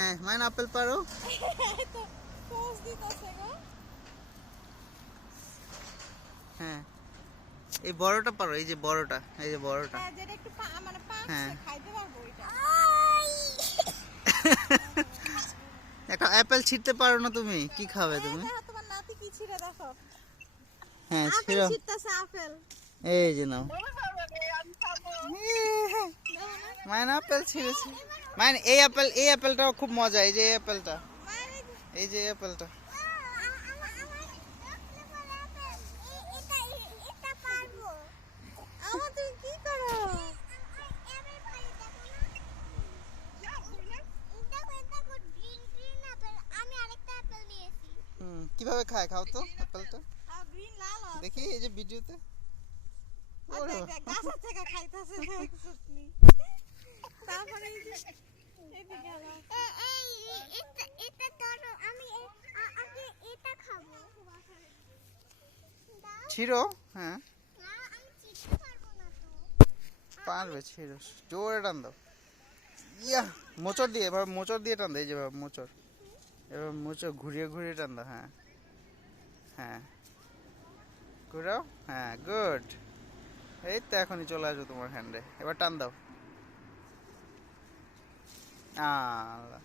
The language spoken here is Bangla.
হ্যাঁ মাইন আপেল পারো। হ্যাঁ এই বড়টা পারো, এই যে বড়টা, এই যে বড়টা। হ্যাঁ একটা অ্যাপেল ছিঁড়তে পারো না তুমি? কি খাবে তুমি? হ্যাঁ ছিঁড়ো। এই যে নাও মাইন আপেল ছিঁড়েছি। মাইন এই অ্যাপেলটাও খুব মজা। এই যে এই অ্যাপেলটা, এই যে অ্যাপেলটা। কিভাবে খায়? খাও তো অ্যাপেলটা দেখি, এই যে ভিডিওতে। ছিঁড়ো। হ্যাঁ পারবে, ছিঁড়ো, জোরে টান দাও। ইয়া মোচড় দিয়ে, এবার মোচড় দিয়ে টান দাও। এই যে মোচড়, এবার মোচড় ঘুরিয়ে ঘুরিয়ে টান দাও। হ্যাঁ হ্যাঁ ঘুরাও। হ্যাঁ গুড। এই তো এখনই চলে আসবে তোমার হ্যান্ডে। এবার টান দাও। আল্লাহ।